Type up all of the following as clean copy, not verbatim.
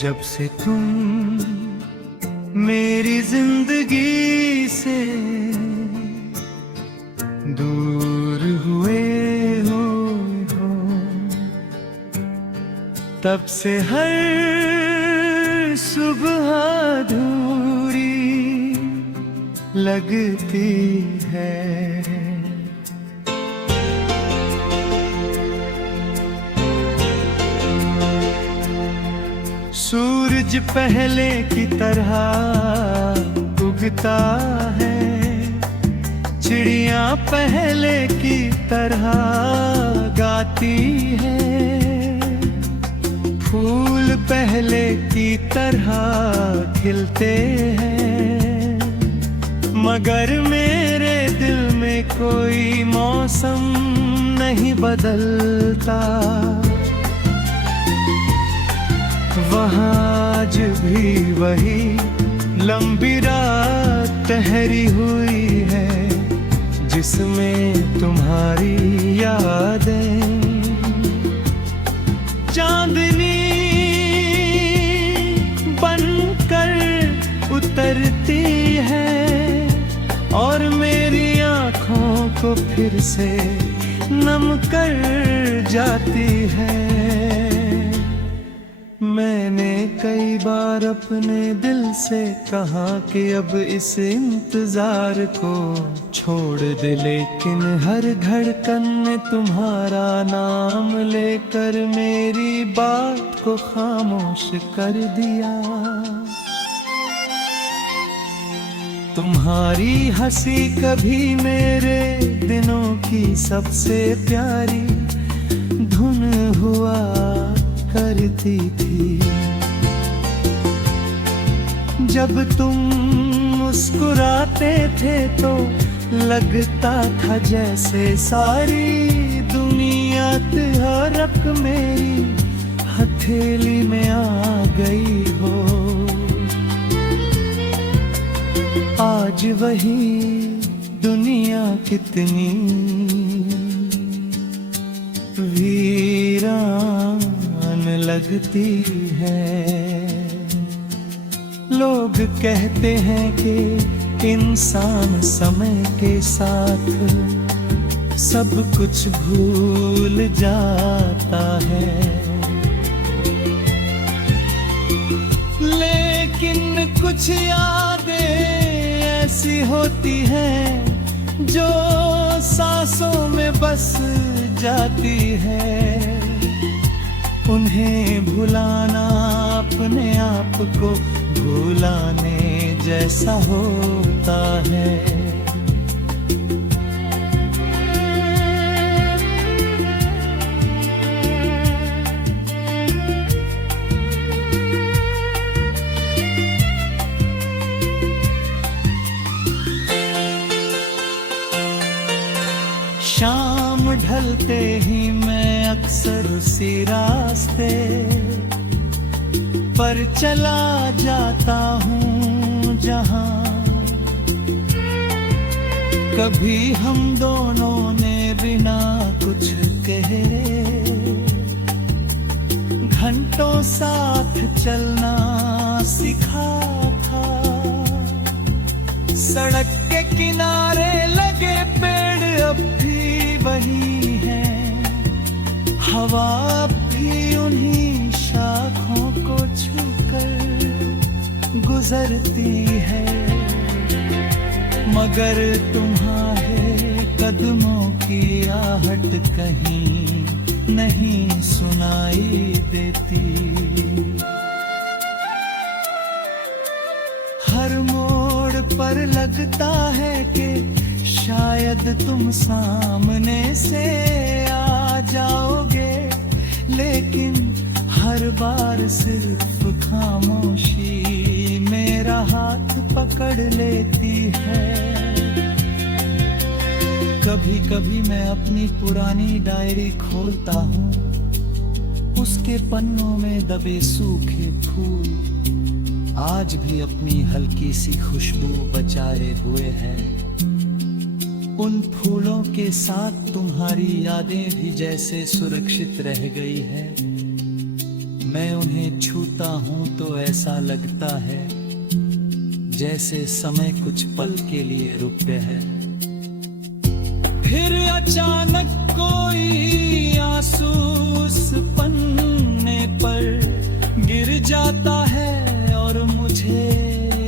जब से तुम मेरी जिंदगी से दूर हुए हो, तब से हर सुबह अधूरी लगती है। सूरज पहले की तरह उगता है, चिड़िया पहले की तरह गाती है, फूल पहले की तरह खिलते हैं, मगर मेरे दिल में कोई मौसम नहीं बदलता। वहाँ आज भी वही लंबी रात ठहरी हुई है, जिसमें तुम्हारी यादें चांदनी बनकर उतरती है और मेरी आँखों को फिर से नम कर जाती है। मैंने कई बार अपने दिल से कहा कि अब इस इंतजार को छोड़ दे, लेकिन हर धड़कन ने तुम्हारा नाम लेकर मेरी बात को खामोश कर दिया। तुम्हारी हंसी कभी मेरे दिनों की सबसे प्यारी धुन हुआ करती थी। जब तुम मुस्कुराते थे तो लगता था जैसे सारी दुनिया तिहरक मेरी हथेली में आ गई हो। आज वही दुनिया कितनी वीरान लगती है। लोग कहते हैं कि इंसान समय के साथ सब कुछ भूल जाता है, लेकिन कुछ यादें ऐसी होती हैं जो सांसों में बस जाती है। उन्हें भुलाना अपने आप को भुलाने जैसा होता है। शाम ढलते ही मैं अक्सर उसी रास्ते पर चला जाता हूँ जहाँ कभी हम दोनों ने बिना कुछ कहे घंटों साथ चलना सीखा था। सड़क के किनारे लगे पेड़ अब भी वही हैं, हवा भी उन्हीं शाखों को छूकर गुजरती है, मगर तुम्हारे कदमों की आहट कहीं नहीं सुनाई देती। हर मोड़ पर लगता है कि शायद तुम सामने से आ जाओगे, लेकिन हर बार सिर्फ खामोशी मेरा हाथ पकड़ लेती है। कभी कभी मैं अपनी पुरानी डायरी खोलता हूँ, उसके पन्नों में दबे सूखे फूल आज भी अपनी हल्की सी खुशबू बचाए हुए हैं। उन फूलों के साथ तुम्हारी यादें भी जैसे सुरक्षित रह गई है। मैं उन्हें छूता हूँ ऐसा लगता है जैसे समय कुछ पल के लिए रुक गया है। फिर अचानक कोई आंसू उस पन्ने पर गिर जाता है और मुझे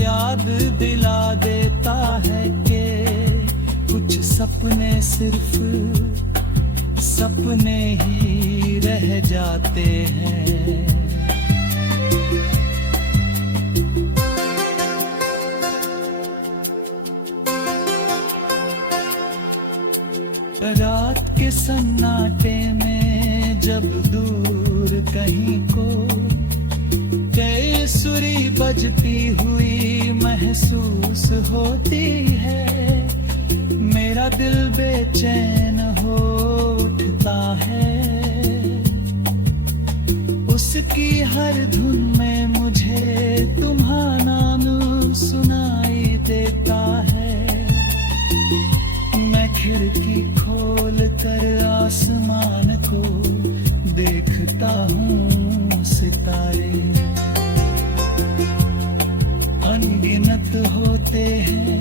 याद दिला देता है कि कुछ सपने सिर्फ सपने ही रह जाते हैं। रात के सन्नाटे में जब दूर कहीं को सुरी बजती हुई महसूस होती है, मेरा दिल बेचैन हो उठता है। उसकी हर धुन में मुझे तुम्हारा नाम सुनाई देता है। मैं खिड़की खोल कर आसमान को देखता हूँ, सितारे अनगिनत होते हैं,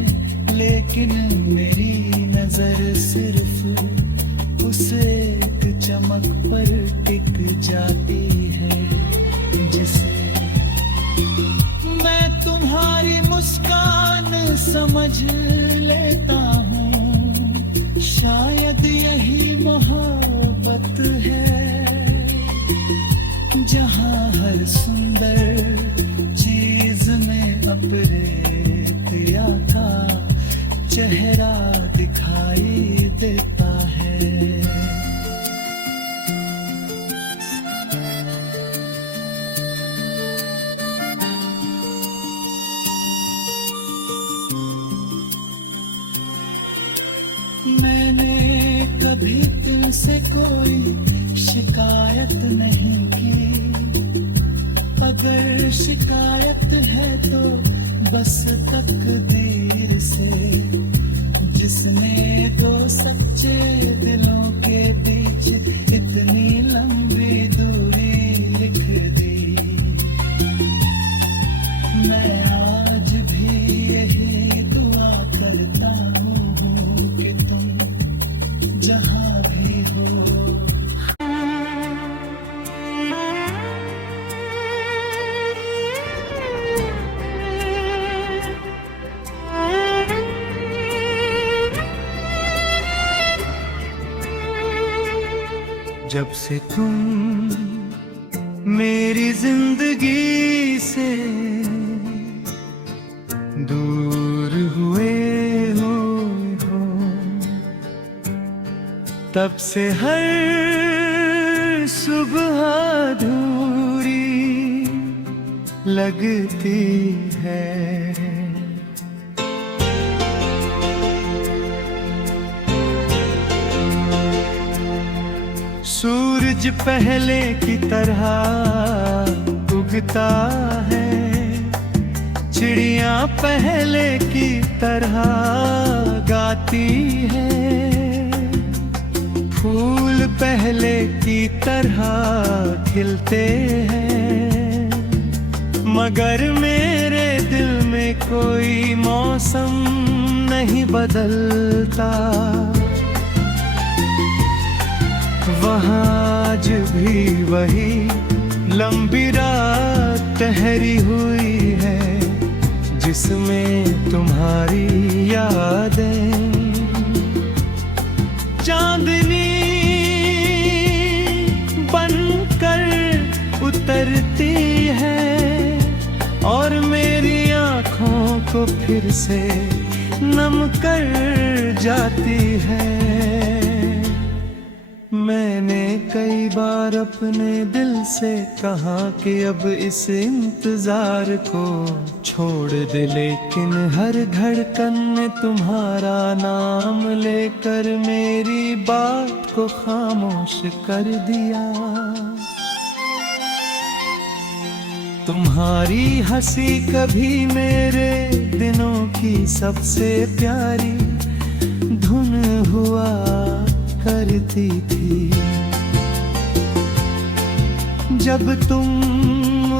लेकिन मेरी नजर सिर्फ उस एक चमक पर टिक जाती है, जिसे मैं तुम्हारी मुस्कान समझ लेता हूँ। शायद यही मोहब्बत है, जहाँ हर सुंदर चीज में अपरेतिया का चेहरा दिखाई देता है। मैंने कभी तुमसे कोई शिकायत नहीं की, अगर शिकायत है तो बस तकदीर से, जिसने दो सच्चे दिलों के बीच इतनी लंबी दूरी लिख दी। मैं आज भी यही दुआ करता हूँ कि तुम जहाँ भी हो। जब से तुम मेरी जिंदगी से दूर हुए हो, तब से हर सुबह अधूरी लगती है। सूरज पहले की तरह उगता है, चिड़िया पहले की तरह गाती है, फूल पहले की तरह खिलते हैं, मगर मेरे दिल में कोई मौसम नहीं बदलता। वहाँ आज भी वही लंबी रात ठहरी हुई है, जिसमें तुम्हारी यादें चांदनी बनकर उतरती है और मेरी आँखों को फिर से नम कर जाती है। मैंने कई बार अपने दिल से कहा कि अब इस इंतजार को छोड़ दे, लेकिन हर धड़कन ने तुम्हारा नाम लेकर मेरी बात को खामोश कर दिया। तुम्हारी हंसी कभी मेरे दिनों की सबसे प्यारी धुन हुआ करती थी। जब तुम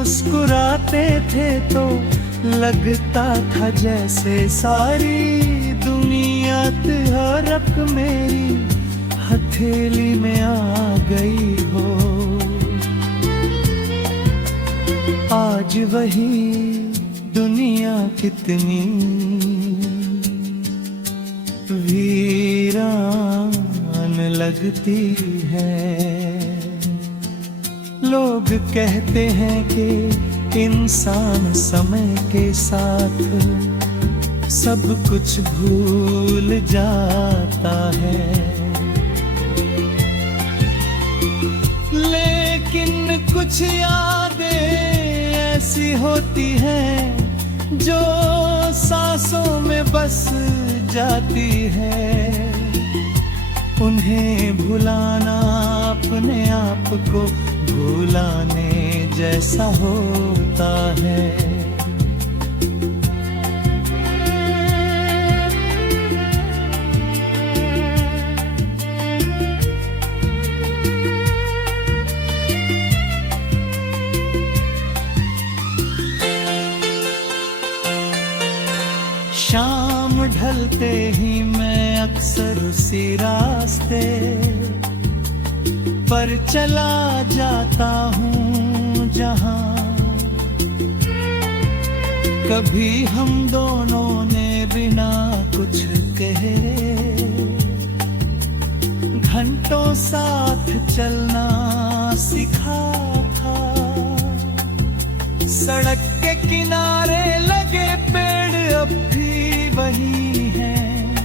मुस्कुराते थे तो लगता था जैसे सारी दुनिया तिहरक मेरी हथेली में आ गई हो। आज वही दुनिया कितनी वीरान लगती है। लोग कहते हैं कि इंसान समय के साथ सब कुछ भूल जाता है, लेकिन कुछ यादें ऐसी होती हैं जो सांसों में बस जाती है। उन्हें भुलाना अपने आप को भुलाने जैसा होता है। शाम ढलते ही मैं अक्सर उसी रास्ते पर चला जाता हूँ जहाँ कभी हम दोनों ने बिना कुछ कहे घंटों साथ चलना सीखा था। सड़क के किनारे लगे पेड़ अब भी वही हैं,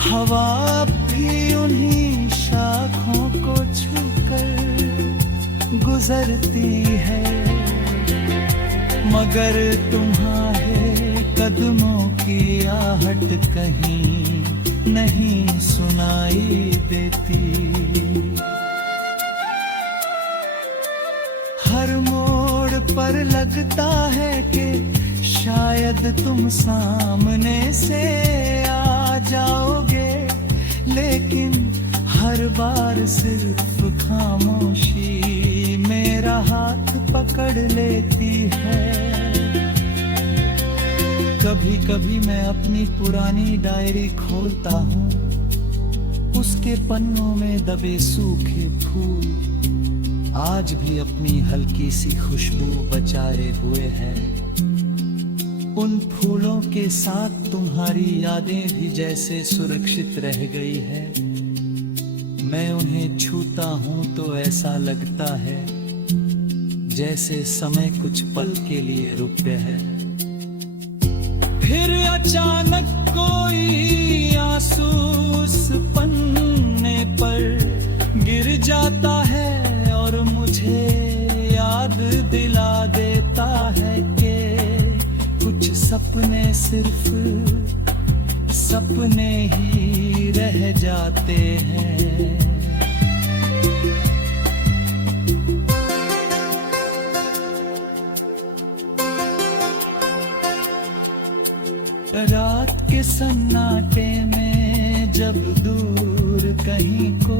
हवा भी उन्हीं शाखों को छूकर गुजरती है। मगर तुम्हारे कदमों की आहट कहीं नहीं सुनाई देती। हर मोड़ पर लगता है कि शायद तुम सामने से आ जाओगे, लेकिन हर बार सिर्फ खामोशी मेरा हाथ पकड़ लेती है। कभी कभी मैं अपनी पुरानी डायरी खोलता हूँ, उसके पन्नों में दबे सूखे फूल आज भी अपनी हल्की सी खुशबू बचाए हुए हैं। उन फूलों के साथ तुम्हारी यादें भी जैसे सुरक्षित रह गई है। मैं उन्हें छूता हूँ तो ऐसा लगता है जैसे समय कुछ पल के लिए रुक गया है। फिर अचानक कोई आंसू उस पन्ने पर गिर जाता है और मुझे याद दिला देता है कि कुछ सपने सिर्फ सपने ही रह जाते हैं। रात के सन्नाटे में जब दूर कहीं को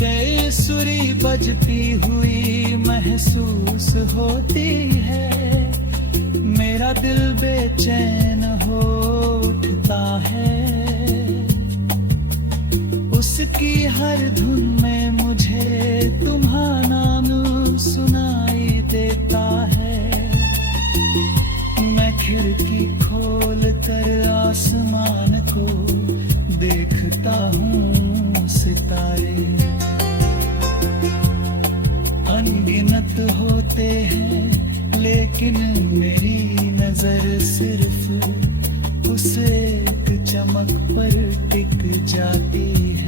बेसुरी बजती हुई महसूस होती है, मेरा दिल बेचैन हो उठता है। उसकी हर धुन में मुझे तुम्हारा नाम सुनाई देता है। मैं खिड़की खोल कर आसमान को देखता हूँ, सितारे अनगिनत होते हैं, लेकिन मेरी नजर सिर्फ उस एक चमक पर टिक जाती है।